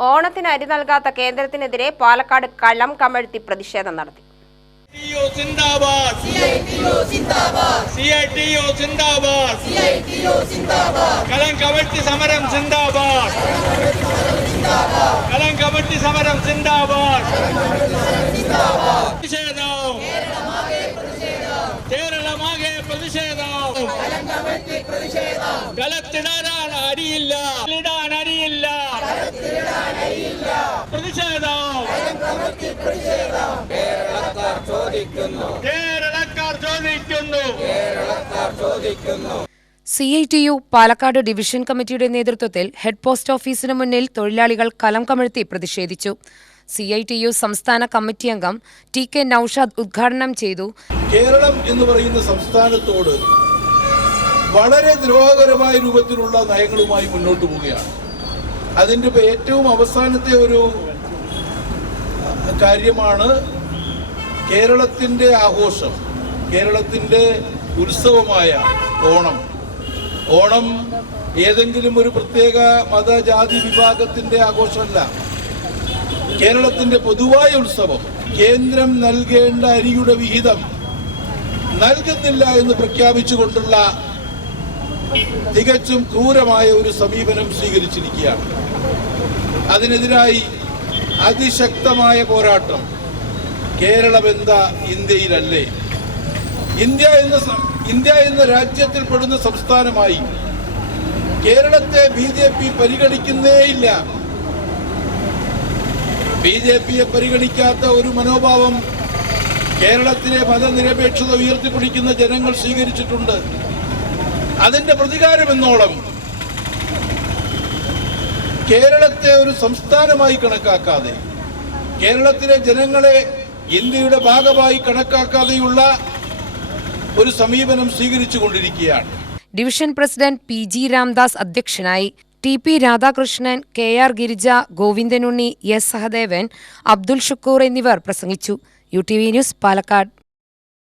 ഓണത്തിന് അരി നൽകാത്ത കേന്ദ്രത്തിനെതിരെ പാലക്കാട് കള്ളം കമഴ്ത്തി പ്രതിഷേധം നടത്തി. കവട്ടി സമരം സിന്ദാബാദ്. സമരം സിന്ദാബാദ്. പ്രതിഷേധം. കേരളമാകെ പ്രതിഷേധം. കലത്തിടാൻ അരിയില്ല. ഇടാൻ അരിയില്ല. പ്രതിഷേധം. കേരളക്കാർ ചോദിക്കുന്നു. C I T U Palakkad division കമ്മിറ്റിയുടെ നേതൃത്വത്തിൽ ഹെഡ് പോസ്റ്റ് ഓഫീസിന് മുന്നിൽ തൊഴിലാളികൾ കലം കമഴ്ത്തി പ്രതിഷേധിച്ചു. സി ഐ ടി യു സംസ്ഥാന കമ്മിറ്റി അംഗം ടി കെ നൌഷാദ് ഉദ്ഘാടനം ചെയ്തു. കേരളം എന്ന് പറയുന്ന സംസ്ഥാനത്തോട് വളരെ ദ്രോഹകരമായ രൂപത്തിലുള്ള നയങ്ങളുമായി മുന്നോട്ട് പോവുകയാണ്. അതിന്റെ ഇപ്പോൾ ഏറ്റവും അവസാനത്തെ ഒരു കാര്യമാണ് കേരളത്തിന്റെ ആഘോഷം കേരളത്തിന്റെ ഉത്സവമായ ഓണം. ഓണം ഏതെങ്കിലും ഒരു പ്രത്യേക മതജാതി വിഭാഗത്തിന്റെ ആഘോഷമല്ല. കേരളത്തിന്റെ പൊതുവായ ഉത്സവം കേന്ദ്രം നൽകേണ്ട അരിയുടെ വിഹിതം നൽകുന്നില്ല എന്ന് പ്രഖ്യാപിച്ചുകൊണ്ടുള്ള തികച്ചും ക്രൂരമായ ഒരു സമീപനം സ്വീകരിച്ചിരിക്കുകയാണ്. അതിനെതിരായി അതിശക്തമായ പോരാട്ടം കേരളമെന്ത ഇന്ത്യയിലല്ലേ? ഇന്ത്യ എന്ന ഇന്ത്യ എന്ന രാജ്യത്തിൽ പെടുന്ന സംസ്ഥാനമായി കേരളത്തെ ബി ജെ പി പരിഗണിക്കുന്നേയില്ല ബി ജെ പിയെ പരിഗണിക്കാത്ത ഒരു മനോഭാവം കേരളത്തിലെ മതനിരപേക്ഷത ഉയർത്തിപ്പിടിക്കുന്ന ജനങ്ങൾ സ്വീകരിച്ചിട്ടുണ്ട്. അതിന്റെ പ്രതികാരം എന്നോളം കേരളത്തെ ഒരു സംസ്ഥാനമായി കണക്കാക്കാതെ കേരളത്തിലെ ജനങ്ങളെ ഇന്ത്യയുടെ ഭാഗമായി കണക്കാക്കാതെയുള്ള ഒരു സമീപനം സ്വീകരിച്ചു കൊണ്ടിരിക്കുകയാണ് division president P G Ramdas അധ്യക്ഷനായി T P Radhakrishnan K R Girija Govindanunni S Sahadevan Abdul Shukkur എന്നിവർ പ്രസംഗിച്ചു. U T V news Palakkad.